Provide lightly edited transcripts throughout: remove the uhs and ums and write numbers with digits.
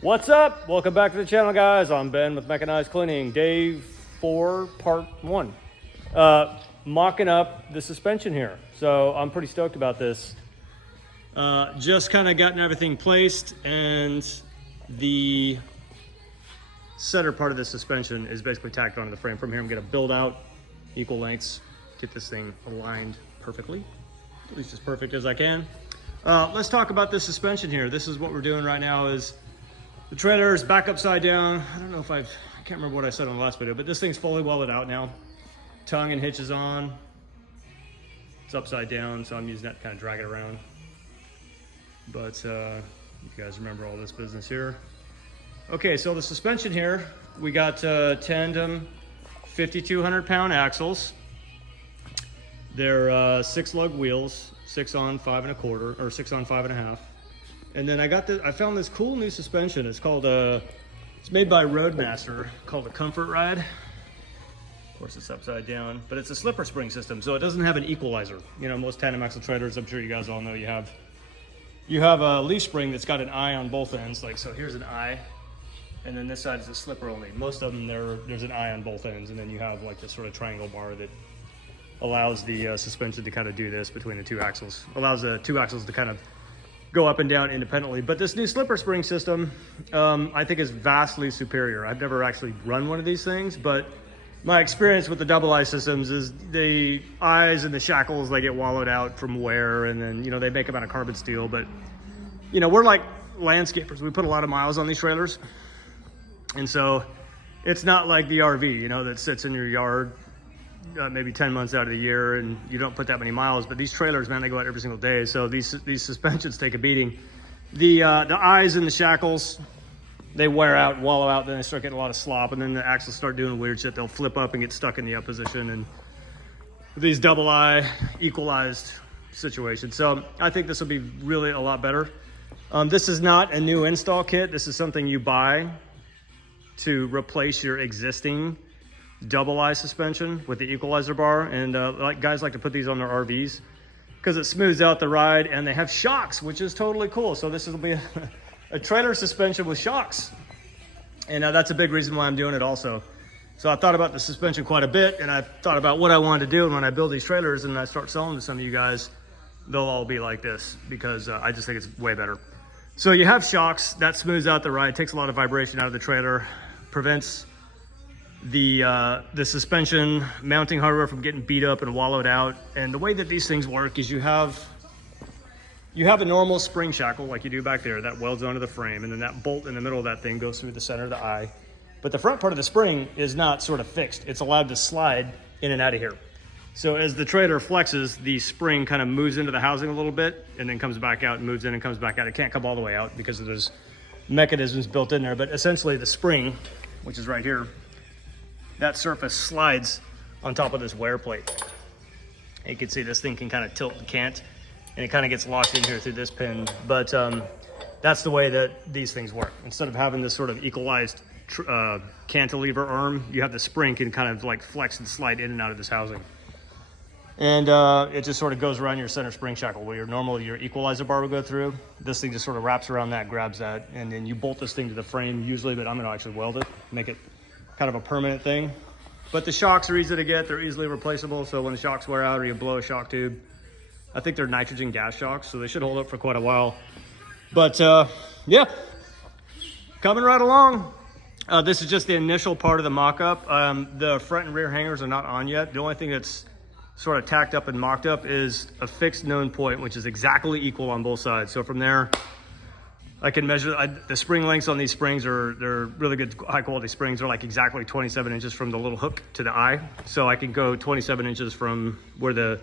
What's up? Welcome back to the channel, guys. I'm Ben with Mechanized Cleaning, day 4, part 1. Mocking up the suspension here. So I'm pretty stoked about this. Just kind of gotten everything placed, and the center part of the suspension is basically tacked onto the frame. From here, I'm gonna build out equal lengths, get this thing aligned perfectly, at least as perfect as I can. Let's talk about the suspension here. This is what we're doing right now. Is the trailer is back upside down. I don't know if I can't remember what I said on the last video, but this thing's fully welded out now. Tongue and hitch is on. It's upside down, so I'm using that to kind of drag it around. But you guys remember all this business here. Okay, so the suspension here, we got tandem 5,200 pound axles. They're 6-lug wheels, 6 on 5 1/4, or 6 on 5 1/2. And then I found this cool new suspension. It's called it's made by Roadmaster, called a Comfort Ride. Of course, it's upside down, but it's a slipper spring system, so it doesn't have an equalizer. You know, most tandem axle trailers, I'm sure you guys all know, you have a leaf spring that's got an eye on both ends. Like, so here's an eye, and then this side is a slipper only. Most of them, there's an eye on both ends, and then you have like this sort of triangle bar that allows the suspension to kind of do this between the two axles. Allows the two axles to kind of go up and down independently. But this new slipper spring system, I think is vastly superior. I've never actually run one of these things, but my experience with the double eye systems is the eyes and the shackles, they get wallowed out from wear, and then, you know, they make them out of carbon steel. But, you know, we're like landscapers. We put a lot of miles on these trailers. And so it's not like the RV, you know, that sits in your yard maybe 10 months out of the year and you don't put that many miles. But these trailers, man, they go out every single day. So these suspensions take a beating. The eyes and the shackles, they wear out, wallow out, then they start getting a lot of slop, and then the axles start doing weird shit. They'll flip up and get stuck in the up position, and these double eye equalized situations. So I think this will be really a lot better. This is not a new install kit. This is something you buy to replace your existing double eye suspension with the equalizer bar. And guys like to put these on their RVs because it smooths out the ride, and they have shocks, which is totally cool. So this will be a trailer suspension with shocks, and that's a big reason why I'm doing it also. So I thought about the suspension quite a bit, and I thought about what I wanted to do. And when I build these trailers and I start selling to some of you guys, they'll all be like this, because I just think it's way better. So you have shocks that smooths out the ride, takes a lot of vibration out of the trailer, prevents the suspension mounting hardware from getting beat up and wallowed out. And the way that these things work is you have a normal spring shackle like you do back there that welds onto the frame, and then that bolt in the middle of that thing goes through the center of the eye. But the front part of the spring is not sort of fixed. It's allowed to slide in and out of here. So as the trailer flexes, the spring kind of moves into the housing a little bit and then comes back out and moves in and comes back out. It can't come all the way out because there's mechanisms built in there. But essentially the spring, which is right here, that surface slides on top of this wear plate. You can see this thing can kind of tilt and can't, and it kind of gets locked in here through this pin. But that's the way that these things work. Instead of having this sort of equalized cantilever arm, you have the spring can kind of like flex and slide in and out of this housing. And it just sort of goes around your center spring shackle where your equalizer bar will go through. This thing just sort of wraps around that, grabs that, and then you bolt this thing to the frame usually, but I'm gonna actually weld it, make it kind of a permanent thing. But the shocks are easy to get. They're easily replaceable. So when the shocks wear out or you blow a shock tube, I think they're nitrogen gas shocks, so they should hold up for quite a while. But yeah, coming right along. This is just the initial part of the mock-up. The front and rear hangers are not on yet. The only thing that's sort of tacked up and mocked up is a fixed known point, which is exactly equal on both sides. So from there, I can measure the spring lengths on these springs. They're really good, high quality springs. They're like exactly 27 inches from the little hook to the eye. So I can go 27 inches from where the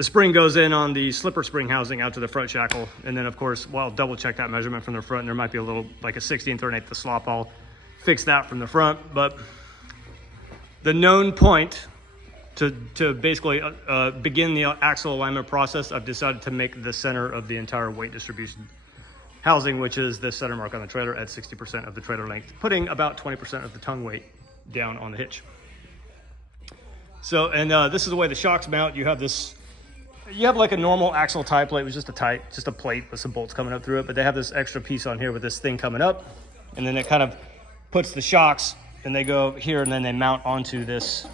spring goes in on the slipper spring housing out to the front shackle. And then of course, well, I'll double check that measurement from the front. There might be a little, like a 16th or an 8th of slop. I'll fix that from the front. But the known point to basically begin the axle alignment process, I've decided to make the center of the entire weight distribution housing, which is the center mark on the trailer at 60% of the trailer length, putting about 20% of the tongue weight down on the hitch. So, and this is the way the shocks mount. You have this You have like a normal axle tie plate with just a plate with some bolts coming up through it, but they have this extra piece on here with this thing coming up. and then it kind of puts the shocks, and they go here, and then they mount onto this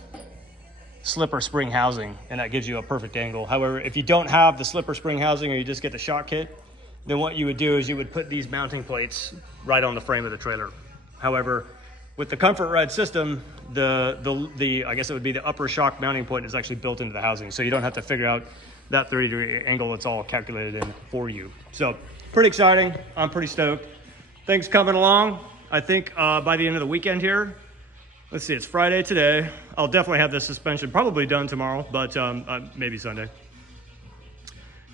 slipper spring housing, and that gives you a perfect angle. However, if you don't have the slipper spring housing, or you just get the shock kit, then what you would do is you would put these mounting plates right on the frame of the trailer. However, with the Comfort Red system, the I guess it would be the upper shock mounting point is actually built into the housing, so you don't have to figure out that 30-degree angle. It's all calculated in for you. So pretty exciting. I'm pretty stoked. Things coming along. I think by the end of the weekend here, let's see, it's Friday today. I'll definitely have this suspension probably done tomorrow, but maybe Sunday.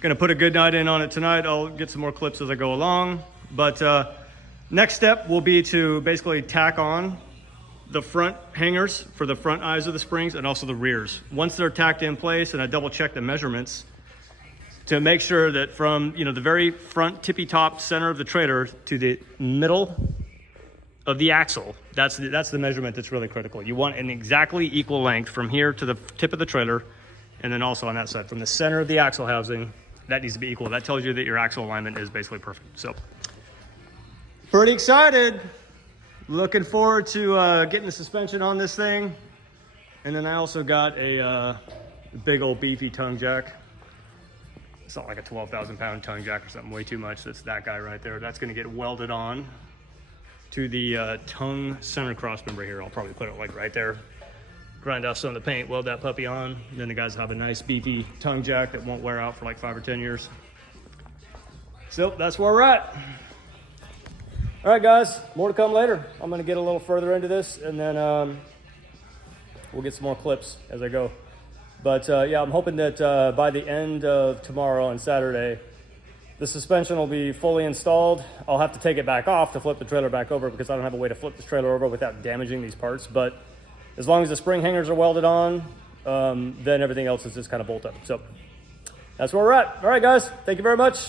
Gonna put a good night in on it tonight. I'll get some more clips as I go along. But next step will be to basically tack on the front hangers for the front eyes of the springs and also the rears. Once they're tacked in place, and I double check the measurements to make sure that from the very front tippy top center of the trailer to the middle of the axle, that's the measurement that's really critical. You want an exactly equal length from here to the tip of the trailer, and then also on that side from the center of the axle housing, that needs to be equal. That tells you that your axle alignment is basically perfect. So pretty excited. Looking forward to getting the suspension on this thing. And then I also got a big old beefy tongue jack. It's not like a 12,000 pound tongue jack or something, way too much. That's that guy right there. That's gonna get welded on to the tongue center cross member here. I'll probably put it like right there. Grind off some of the paint, weld that puppy on. And then the guys have a nice beefy tongue jack that won't wear out for like 5 or 10 years. So that's where we're at. All right, guys, more to come later. I'm gonna get a little further into this, and then we'll get some more clips as I go. But yeah, I'm hoping that by the end of tomorrow on Saturday, the suspension will be fully installed. I'll have to take it back off to flip the trailer back over because I don't have a way to flip this trailer over without damaging these parts. But as long as the spring hangers are welded on, then everything else is just kind of bolt up. So that's where we're at. All right, guys, thank you very much.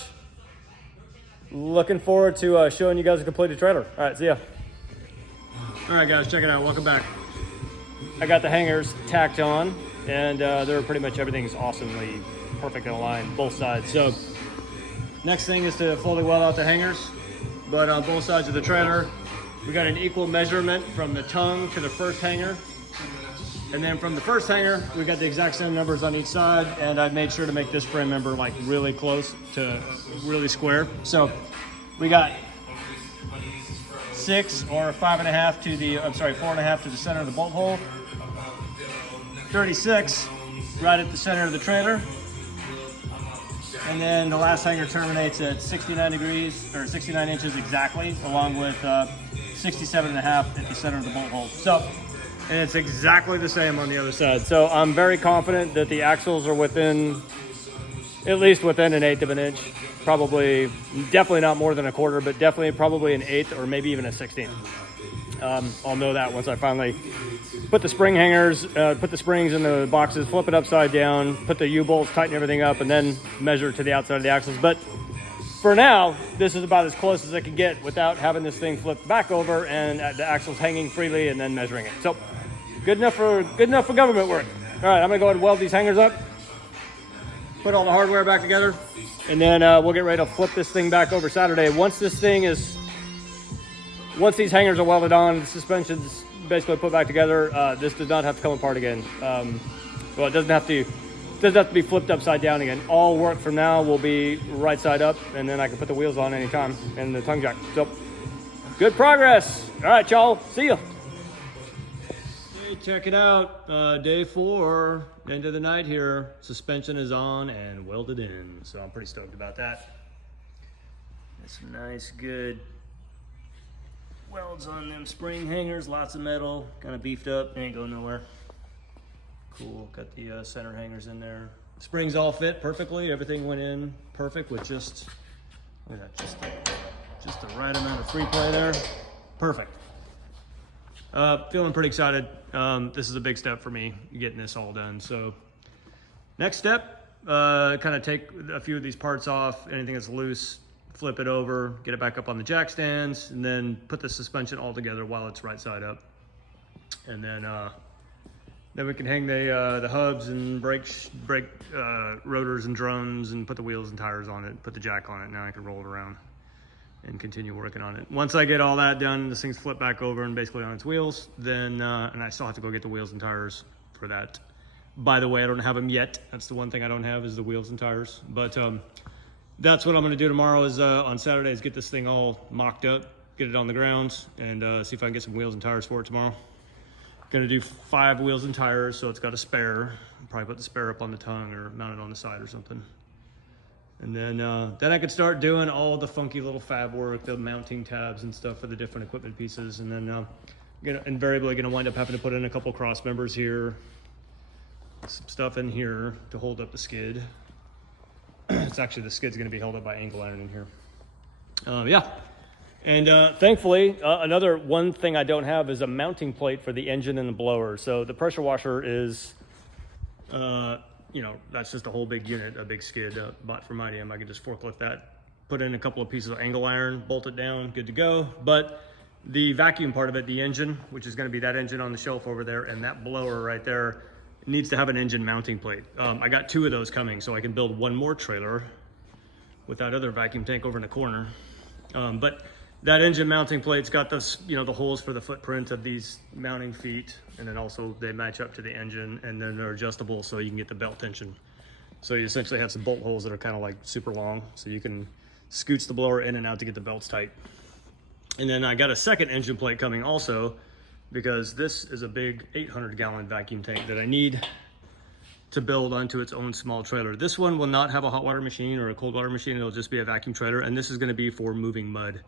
Looking forward to showing you guys a completed trailer. All right, see ya. All right, guys, check it out. Welcome back. I got the hangers tacked on, and they're pretty much everything's awesomely perfect in line, both sides. So next thing is to fully weld out the hangers, but on both sides of the trailer, we got an equal measurement from the tongue to the first hanger. And then from the first hanger, we got the exact same numbers on each side, and I made sure to make this frame member like really close to really square. So we got 6 or 5.5 to the, 4.5 to the center of the bolt hole, 36 right at the center of the trailer. And then the last hanger terminates at 69 degrees, or 69 inches exactly, along with 67.5 at the center of the bolt hole. So, and it's exactly the same on the other side. So I'm very confident that the axles are within, at least within 1/8 of an inch. Probably, definitely not more than a quarter, but definitely probably an 1/8 or maybe even a 1/16. I'll know that once I finally put the spring hangers, put the springs in the boxes, flip it upside down, put the U-bolts, tighten everything up, and then measure to the outside of the axles. But for now, this is about as close as I can get without having this thing flipped back over and the axles hanging freely and then measuring it. So good enough for government work. All right, I'm gonna go ahead and weld these hangers up, put all the hardware back together, and then we'll get ready to flip this thing back over Saturday. Once these hangers are welded on, the suspension's basically put back together, this does not have to come apart again. Well, it doesn't have to be flipped upside down again. All work from now will be right side up, and then I can put the wheels on anytime and the tongue jack. So good progress. All right, y'all, see ya. Hey, check it out. Day 4, end of the night here. Suspension is on and welded in, so I'm pretty stoked about that. It's nice, good welds on them spring hangers, lots of metal, kind of beefed up, ain't going nowhere. Cool, got the center hangers in there. Springs all fit perfectly, everything went in perfect with just, look at that, just the right amount of free play there. Perfect. Feeling pretty excited. This is a big step for me, getting this all done. So next step, kind of take a few of these parts off, anything that's loose, flip it over, get it back up on the jack stands, and then put the suspension all together while it's right side up. And then we can hang the hubs and brake rotors and drums and put the wheels and tires on it, put the jack on it. Now I can roll it around. and continue working on it. Once I get all that done, this thing's flipped back over and basically on its wheels, then, and I still have to go get the wheels and tires for that. By the way, I don't have them yet. That's the one thing I don't have is the wheels and tires. But that's what I'm gonna do tomorrow is on Saturday is get this thing all mocked up, get it on the ground, and see if I can get some wheels and tires for it tomorrow. Gonna do 5 wheels and tires, so it's got a spare. Probably put the spare up on the tongue or mount it on the side or something. And then I could start doing all the funky little fab work, the mounting tabs and stuff for the different equipment pieces. And then invariably gonna wind up having to put in a couple cross members here, some stuff in here to hold up the skid. It's actually, the skid's gonna be held up by angle iron in here. Yeah. And thankfully, another one thing I don't have is a mounting plate for the engine and the blower. So the pressure washer is, you know, that's just a whole big unit, a big skid bought from IDM. I can just forklift that, put in a couple of pieces of angle iron, bolt it down, good to go. But the vacuum part of it, the engine, which is gonna be that engine on the shelf over there, and that blower right there, needs to have an engine mounting plate. I got 2 of those coming, so I can build 1 more trailer with that other vacuum tank over in the corner. But that engine mounting plate's got this, you know, the holes for the footprint of these mounting feet, and then also they match up to the engine, and then they're adjustable so you can get the belt tension. So you essentially have some bolt holes that are kind of like super long, so you can scooch the blower in and out to get the belts tight. And then I got a second engine plate coming also, because this is a big 800-gallon vacuum tank that I need to build onto its own small trailer. This one will not have a hot water machine or a cold water machine. It'll just be a vacuum trailer, and this is gonna be for moving mud.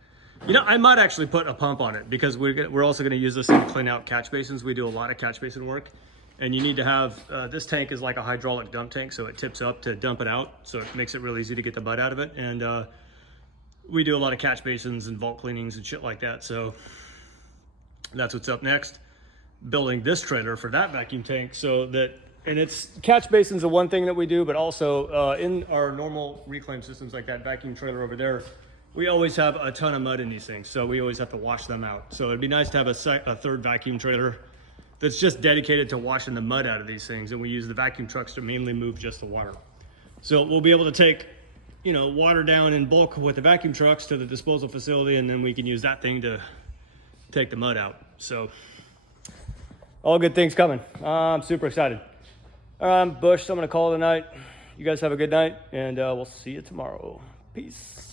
You know, I might actually put a pump on it because we're also gonna use this to clean out catch basins. We do a lot of catch basin work, and you need to have, this tank is like a hydraulic dump tank, so it tips up to dump it out, so it makes it really easy to get the mud out of it. And we do a lot of catch basins and vault cleanings and shit like that, so that's what's up next. Building this trailer for that vacuum tank so that, and it's, catch basins are one thing that we do, but also in our normal reclaim systems like that vacuum trailer over there, we always have a ton of mud in these things, so we always have to wash them out. So it'd be nice to have a third vacuum trailer that's just dedicated to washing the mud out of these things, and we use the vacuum trucks to mainly move just the water. So we'll be able to take, you know, water down in bulk with the vacuum trucks to the disposal facility, and then we can use that thing to take the mud out. So all good things coming. I'm super excited. All right, I'm Bush, so I'm gonna call it a night. You guys have a good night, and we'll see you tomorrow. Peace.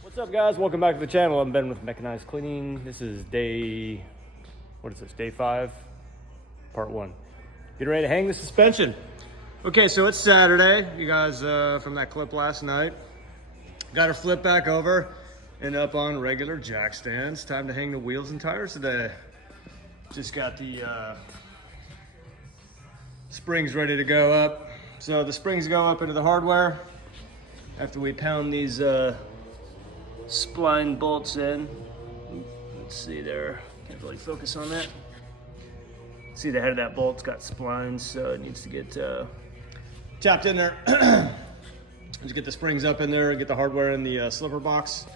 What's up, guys? Welcome back to the channel. I'm Ben with Mechanized Cleaning. This is day 5, part 1. Getting ready to hang the suspension. Okay, so it's Saturday. You guys, from that clip last night, got her flipped back over and up on regular jack stands. Time to hang the wheels and tires today. Just got the springs ready to go up. So the springs go up into the hardware after we pound these spline bolts in. Let's see there, can't really focus on that. See the head of that bolt's got splines, so it needs to get tapped in there. Just get the springs up in there and get the hardware in the slipper box.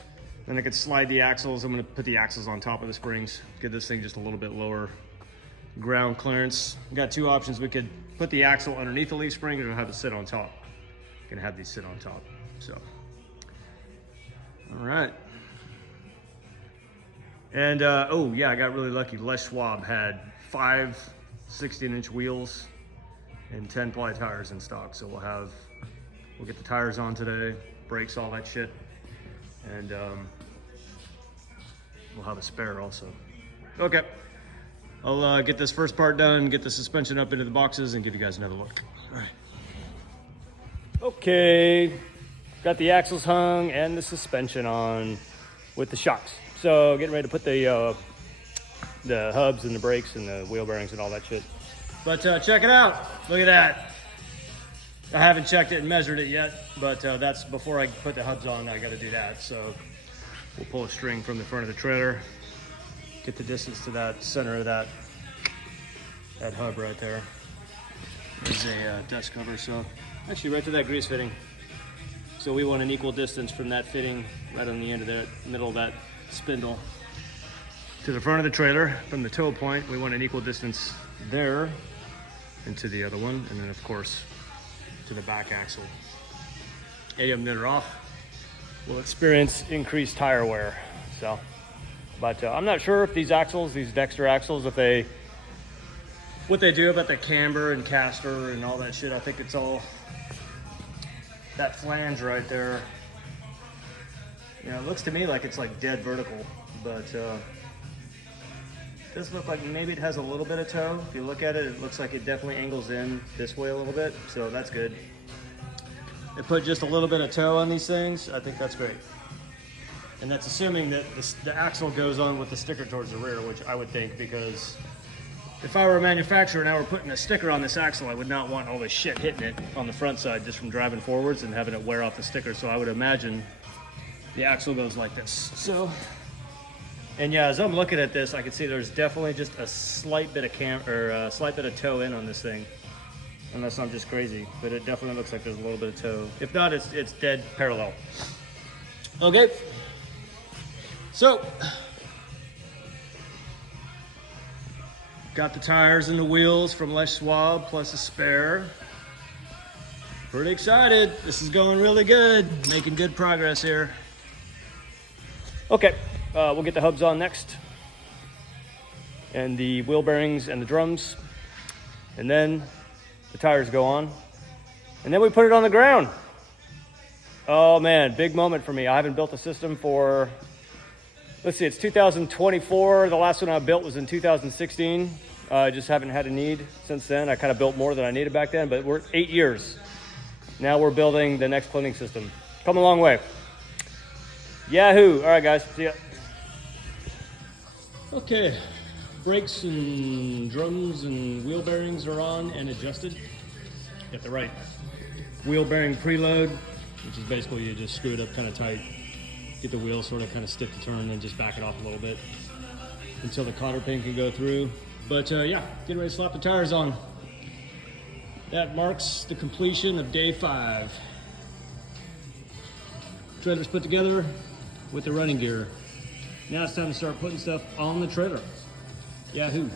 Then I could slide the axles. I'm gonna put the axles on top of the springs, get this thing just a little bit lower ground clearance. We got 2 options. We could put the axle underneath the leaf spring or have it sit on top. Gonna have these sit on top, so. All right. And oh yeah, I got really lucky. Les Schwab had 5 16-inch wheels and 10 ply tires in stock. So we'll get the tires on today, brakes, all that shit. And we'll have a spare also. Okay, I'll get this first part done, get the suspension up into the boxes, and give you guys another look. All right. Okay, got the axles hung and the suspension on with the shocks. So getting ready to put the hubs and the brakes and the wheel bearings and all that shit. But check it out, look at that. I haven't checked it and measured it yet, but that's before I put the hubs on, I gotta do that. So we'll pull a string from the front of the trailer, get the distance to that center of that hub right there. There's a dust cover, so actually right to that grease fitting. So we want an equal distance from that fitting right on the end of the middle of that spindle to the front of the trailer. From the toe point, we want an equal distance there and to the other one, and then of course to the back axle. AM emitter off. will experience increased tire wear. So, but I'm not sure if these axles, these Dexter axles, if they, what they do about the camber and caster and all that shit. I think it's all that flange right there. You know, it looks to me like it's like dead vertical, but it does look like maybe it has a little bit of toe. If you look at it, it looks like it definitely angles in this way a little bit, so that's good. They put just a little bit of toe on these things. I think that's great. And that's assuming that the axle goes on with the sticker towards the rear, which I would think, because if I were a manufacturer and I were putting a sticker on this axle, I would not want all this shit hitting it on the front side just from driving forwards and having it wear off the sticker. So I would imagine the axle goes like this. So, and yeah, as I'm looking at this, I can see there's definitely just a slight bit of a slight bit of toe in on this thing. Unless I'm just crazy, but it definitely looks like there's a little bit of toe. If not, it's dead parallel. Okay, so got the tires and the wheels from Les Schwab plus a spare. Pretty excited. This is going really good. Making good progress here. Okay, we'll get the hubs on next, and the wheel bearings and the drums, and then the tires go on, and then we put it on the ground. Oh man, big moment for me. I haven't built a system for, let's see, it's 2024. The last one I built was in 2016. I just haven't had a need since then. I kind of built more than I needed back then, but we're 8 years. Now we're building the next cleaning system. Come a long way. Yahoo. All right, guys, see ya. Okay. Brakes and drums and wheel bearings are on and adjusted. Get the right wheel bearing preload, which is basically you just screw it up kind of tight, get the wheel sort of kind of stiff to turn, and just back it off a little bit until the cotter pin can go through. But yeah, getting ready to slap the tires on. That marks the completion of day 5. Trailer's put together with the running gear. Now it's time to start putting stuff on the trailer. Yahoo.